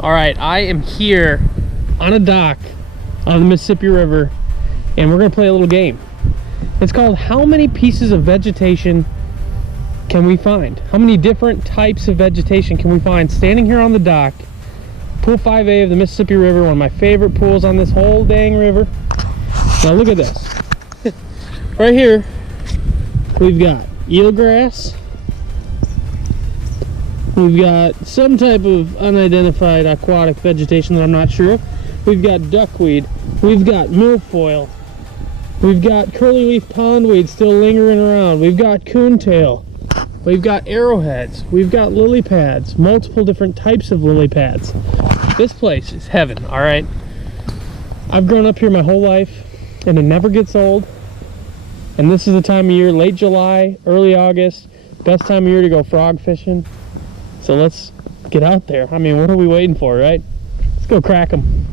All right, I am here on a dock on the Mississippi River, and we're gonna play a little game. It's called How Many Pieces of Vegetation Can We Find? How many different types of vegetation can we find standing here on the dock? Pool 5A of the Mississippi River, one of my favorite pools on this whole dang river. Now look at this. Right here, we've got eelgrass. We've got some type of unidentified aquatic vegetation that I'm not sure of. We've got duckweed. We've got milfoil. We've got curly leaf pondweed still lingering around. We've got coontail. We've got arrowheads. We've got lily pads. Multiple different types of lily pads. This place is heaven, all right? I've grown up here my whole life, and it never gets old. And this is the time of year, late July, early August, best time of year to go frog fishing. So let's get out there. I mean, what are we waiting for, right? Let's go crack them.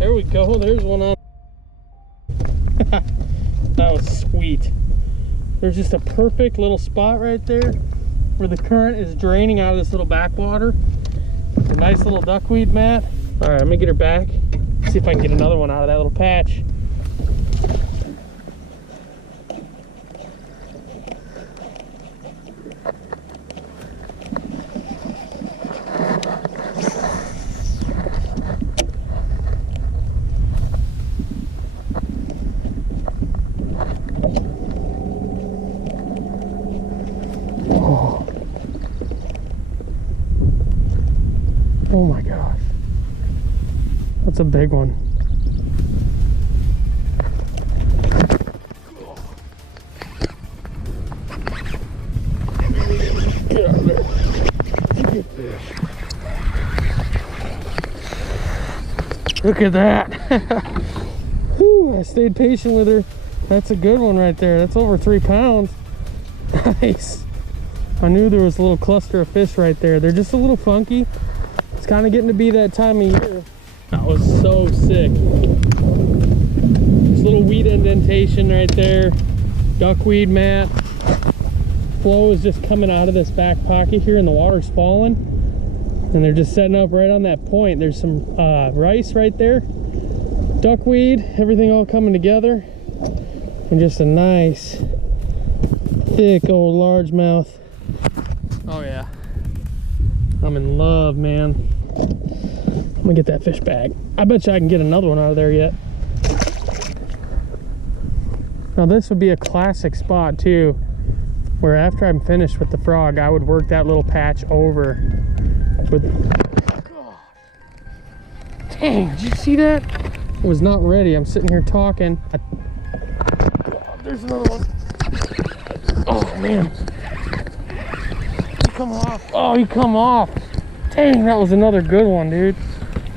There we go. There's one on. That was sweet. There's just a perfect little spot right there where the current is draining out of this little backwater. It's a nice little duckweed mat. All right, I'm gonna get her back. See if I can get another one out of that little patch. Oh my gosh, that's a big one. Get out of there. Good fish. Look at that. Whew, I stayed patient with her. That's a good one right there. That's over 3 pounds. Nice. I knew there was a little cluster of fish right there. They're just a little funky. It's kind of getting to be that time of year. That was so sick. This little weed indentation right there. Duckweed mat. Flow is just coming out of this back pocket here and the water's falling. And they're just setting up right on that point. There's some rice right there. Duckweed, everything all coming together. And just a nice, thick old largemouth. Oh yeah. I'm in love, man. I'm gonna get that fish back. I bet you I can get another one out of there yet. Now this would be a classic spot too, where after I'm finished with the frog, I would work that little patch over with... God. Dang, did you see that? I was not ready. I'm sitting here talking. God, there's another one. Oh man. Come off. Oh, he come off. Dang, that was another good one, dude.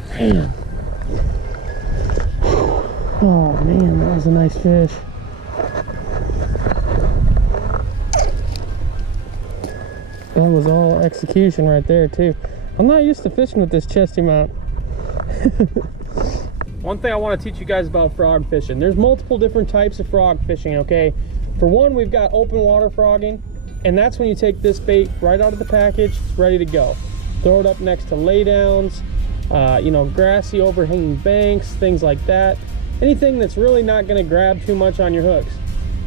Damn. Oh man, that was a nice fish. That was all execution right there too. I'm not used to fishing with this chesty mount. One thing I want to teach you guys about frog fishing. There's multiple different types of frog fishing, okay? For one, we've got open water frogging. And that's when you take this bait right out of the package, it's ready to go. Throw it up next to laydowns, you know, grassy overhanging banks, things like that. Anything that's really not gonna grab too much on your hooks.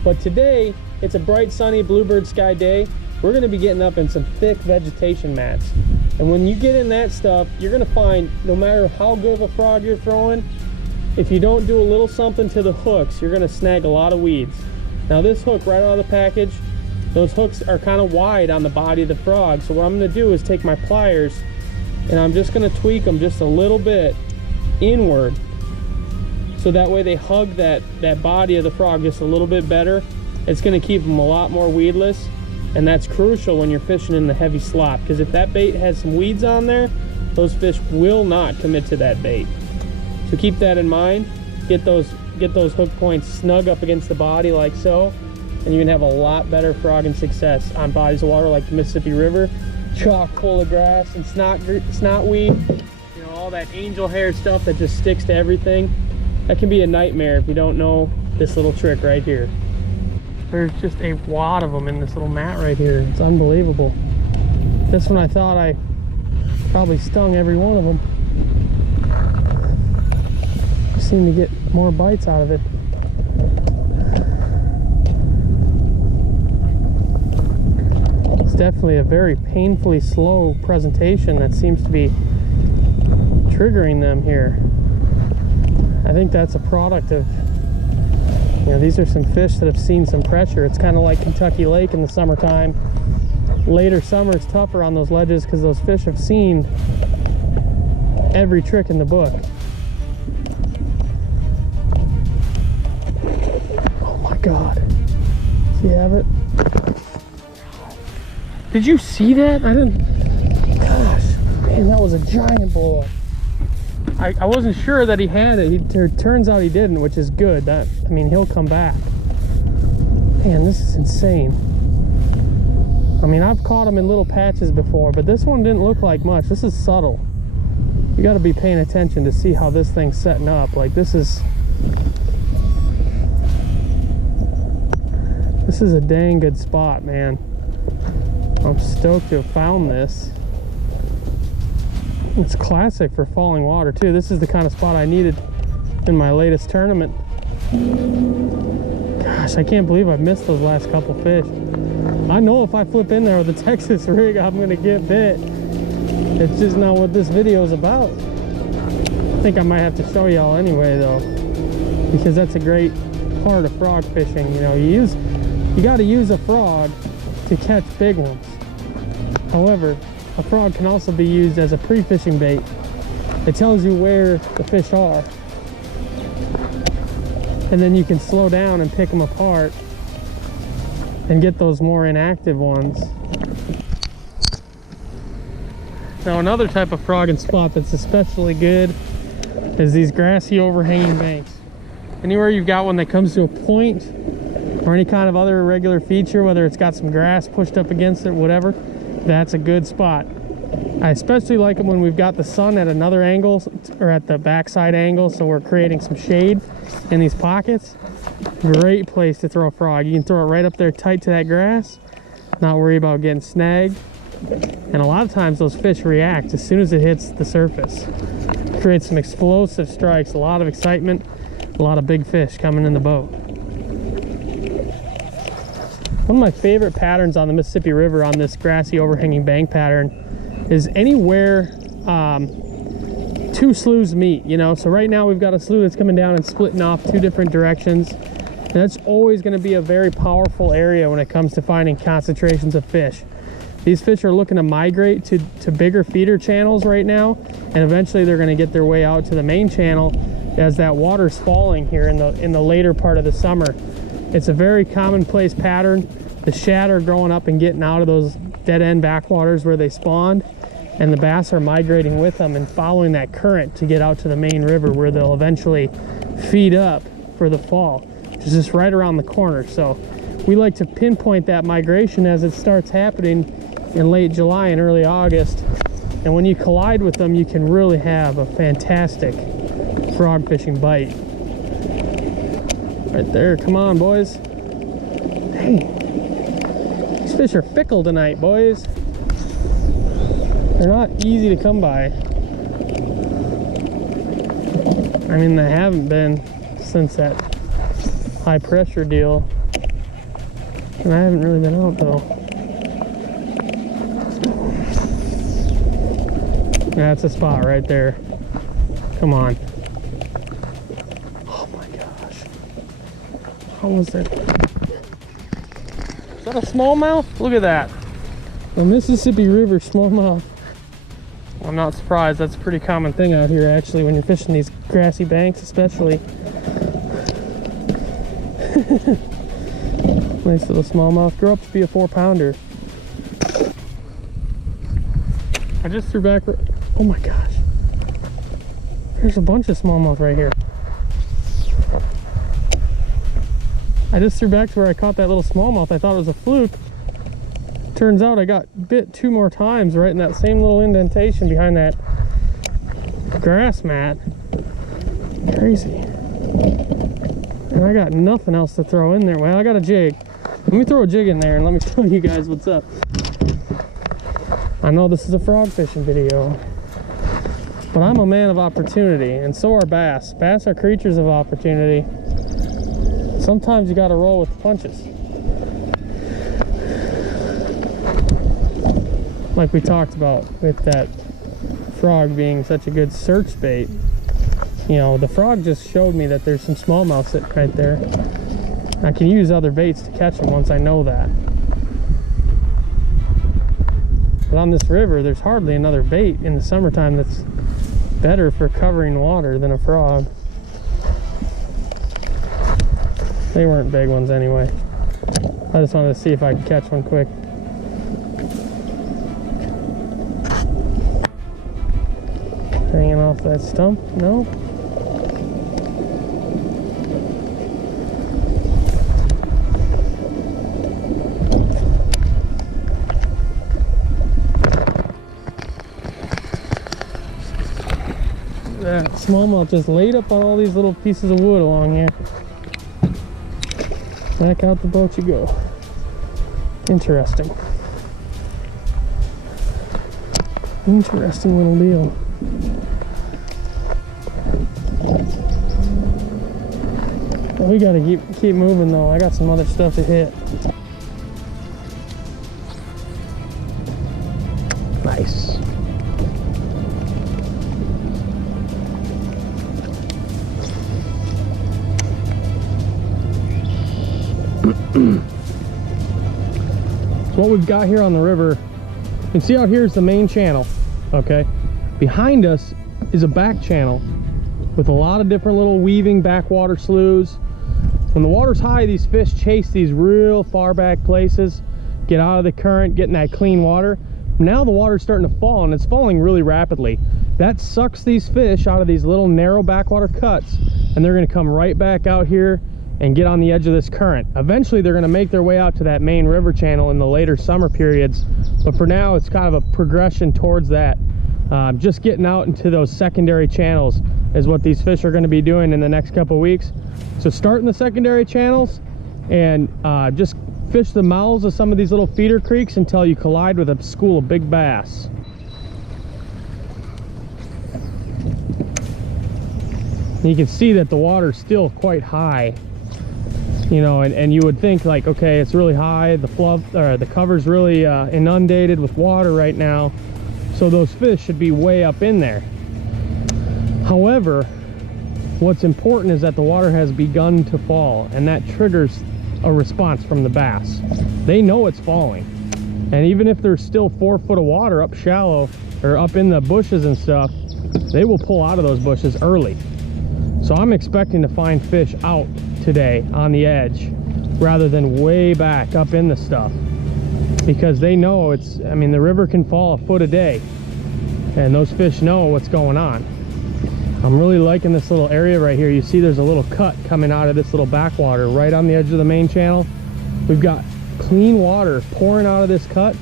But today, it's a bright, sunny, bluebird sky day. We're gonna be getting up in some thick vegetation mats. And when you get in that stuff, you're gonna find, no matter how good of a frog you're throwing, if you don't do a little something to the hooks, you're gonna snag a lot of weeds. Now this hook right out of the package, those hooks are kind of wide on the body of the frog. So what I'm going to do is take my pliers and I'm just going to tweak them just a little bit inward. So that way they hug that body of the frog just a little bit better. It's going to keep them a lot more weedless. And that's crucial when you're fishing in the heavy slop. Because if that bait has some weeds on there, those fish will not commit to that bait. So keep that in mind. Get those hook points snug up against the body like so. And you can have a lot better frogging success on bodies of water like the Mississippi River chock full of grass and snotweed, you know, all that angel hair stuff that just sticks to everything. That can be a nightmare if you don't know this little trick right here. There's just a wad of them in this little mat right here. It's unbelievable. This one I thought I probably stung every one of them. Seem to get more bites out of it. It's definitely a very painfully slow presentation that seems to be triggering them here. I think that's a product of, you know, these are some fish that have seen some pressure. It's kind of like Kentucky Lake in the summertime. Later summer it's tougher on those ledges because those fish have seen every trick in the book. Oh my God. Does he have it? Did you see that? I didn't. Gosh, man, that was a giant blow up. I wasn't sure that he had it. It turns out he didn't, which is good. I mean, he'll come back. Man, this is insane. I mean, I've caught them in little patches before, but this one didn't look like much. This is subtle. You got to be paying attention to see how this thing's setting up. Like, this is a dang good spot, man. I'm stoked to have found this. It's classic for falling water too. This is the kind of spot I needed in my latest tournament. Gosh, I can't believe I've missed those last couple fish. I know if I flip in there with a Texas rig, I'm gonna get bit. It's just not what this video is about. I think I might have to show y'all anyway though, because that's a great part of frog fishing. You know, you got to use a frog to catch big ones. However, a frog can also be used as a pre-fishing bait. It tells you where the fish are, and then you can slow down and pick them apart and get those more inactive ones. Now, another type of frogging spot that's especially good is these grassy overhanging banks. Anywhere you've got one that comes to a point or any kind of other irregular feature, whether it's got some grass pushed up against it, whatever, that's a good spot. I especially like them when we've got the sun at another angle, or at the backside angle, so we're creating some shade in these pockets. Great place to throw a frog. You can throw it right up there tight to that grass, not worry about getting snagged. And a lot of times those fish react as soon as it hits the surface. Creates some explosive strikes, a lot of excitement, a lot of big fish coming in the boat. One of my favorite patterns on the Mississippi River on this grassy overhanging bank pattern is anywhere two sloughs meet, you know. So right now we've got a slough that's coming down and splitting off two different directions. And that's always going to be a very powerful area when it comes to finding concentrations of fish. These fish are looking to migrate to bigger feeder channels right now, and eventually they're going to get their way out to the main channel as that water's falling here in the later part of the summer. It's a very commonplace pattern. The shad are growing up and getting out of those dead-end backwaters where they spawned, and the bass are migrating with them and following that current to get out to the main river where they'll eventually feed up for the fall, which is just right around the corner. So we like to pinpoint that migration as it starts happening in late July and early August. And when you collide with them, you can really have a fantastic frog fishing bite. Right there, come on, boys. Dang. These fish are fickle tonight, boys. They're not easy to come by. I mean, they haven't been since that high pressure deal. And I haven't really been out though. That's a spot right there. Come on. Oh my gosh. How was that? Is that a smallmouth? Look at that. A Mississippi River smallmouth. I'm not surprised. That's a pretty common thing out here actually when you're fishing these grassy banks especially. Nice little smallmouth. Grew up to be a 4-pounder. I just threw back. Oh my gosh. There's a bunch of smallmouth right here. I just threw back to where I caught that little smallmouth. I thought it was a fluke. Turns out I got bit 2 more times right in that same little indentation behind that grass mat. Crazy. And I got nothing else to throw in there. Well, I got a jig. Let me throw a jig in there and let me show you guys what's up. I know this is a frog fishing video, but I'm a man of opportunity, and so are bass. Bass are creatures of opportunity. Sometimes you gotta roll with the punches. Like we talked about with that frog being such a good search bait. You know, the frog just showed me that there's some smallmouth sitting right there. I can use other baits to catch them once I know that. But on this river, there's hardly another bait in the summertime that's better for covering water than a frog. They weren't big ones anyway. I just wanted to see if I could catch one quick. Hanging off that stump? No. That smallmouth just laid up on all these little pieces of wood along here. Back out the boat you go. Interesting. Interesting little deal. Well, we gotta keep moving though. I got some other stuff to hit. Nice. So what we've got here on the river, you can see out here is the main channel, okay? Behind us is a back channel with a lot of different little weaving backwater sloughs. When the water's high, these fish chase these real far back places, get out of the current, get in that clean water. Now the water's starting to fall, and it's falling really rapidly. That sucks these fish out of these little narrow backwater cuts, and they're gonna come right back out here and get on the edge of this current. Eventually they're gonna make their way out to that main river channel in the later summer periods, but for now it's kind of a progression towards that. Just getting out into those secondary channels is what these fish are gonna be doing in the next couple weeks. So start in the secondary channels and just fish the mouths of some of these little feeder creeks until you collide with a school of big bass. And you can see that the water's still quite high. You know, and you would think like, okay, it's really high, the cover's really inundated with water right now, so those fish should be way up in there. However, what's important is that the water has begun to fall, and that triggers a response from the bass. They know it's falling, and even if there's still 4 foot of water up shallow or up in the bushes and stuff, they will pull out of those bushes early. So I'm expecting to find fish out today on the edge rather than way back up in the stuff, because they know it's, I mean, the river can fall a foot a day, and those fish know what's going on. I'm really liking this little area right here. You see there's a little cut coming out of this little backwater right on the edge of the main channel. We've got clean water pouring out of this cut,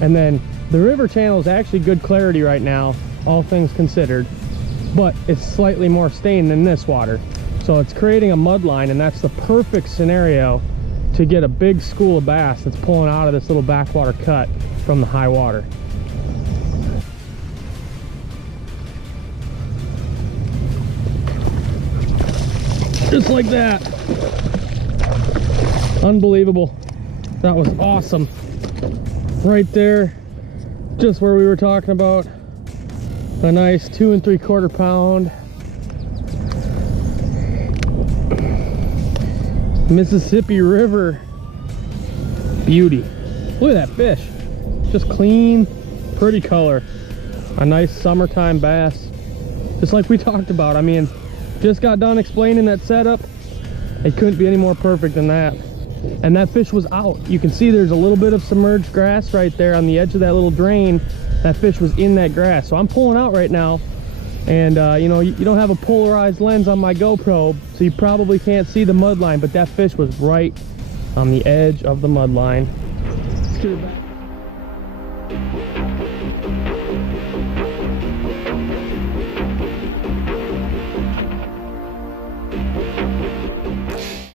and then the river channel is actually good clarity right now, all things considered, but it's slightly more stained than this water. So it's creating a mud line, and that's the perfect scenario to get a big school of bass that's pulling out of this little backwater cut from the high water. Just like that. Unbelievable. That was awesome. Right there, just where we were talking about. A nice 2 3/4 pound Mississippi River beauty. Look at that fish. Just clean, pretty color. A nice summertime bass. Just like we talked about. I mean, just got done explaining that setup. It couldn't be any more perfect than that. And that fish was out. You can see there's a little bit of submerged grass right there on the edge of that little drain. That fish was in that grass. So I'm pulling out right now, and you know, you don't have a polarized lens on my GoPro, so you probably can't see the mud line, but that fish was right on the edge of the mud line. Let's get her back.